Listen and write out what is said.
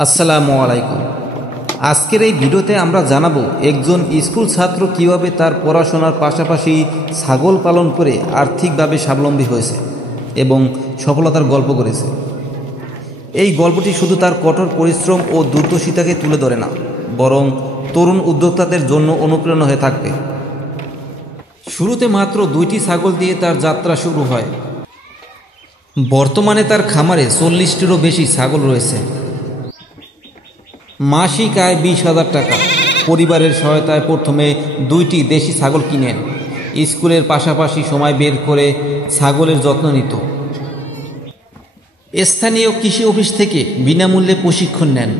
আসসালামু আলাইকুম। আজকের এই ভিডিওতে আমরা জানাবো একজন স্কুল ছাত্র কিভাবে তার পড়াশোনার পাশাপাশি ছাগল পালন করে আর্থিকভাবে স্বাবলম্বী হয়েছে এবং সফলতার গল্প করেছে। এই গল্পটি শুধু তার কঠোর পরিশ্রম ও দুর্দশিতাকে তুলে ধরে না, বরং তরুণ উদ্যোক্তাদের জন্য অনুপ্রেরণা হয়ে থাকবে। শুরুতে মাত্র 2টি ছাগল দিয়ে তার যাত্রা শুরু হয়। বর্তমানে তার খামারে 40টিরও বেশি ছাগল রয়েছে। মাসিক আয় 20,000 টাকা। পরিবারের সহায়তায় প্রথমে 2টি দেশি ছাগল কিনেন। স্কুলের পাশাপাশি সময় বের করে ছাগলের যত্ন নিত। স্থানীয় কৃষি অফিস থেকে বিনামূল্যে প্রশিক্ষণ নেন।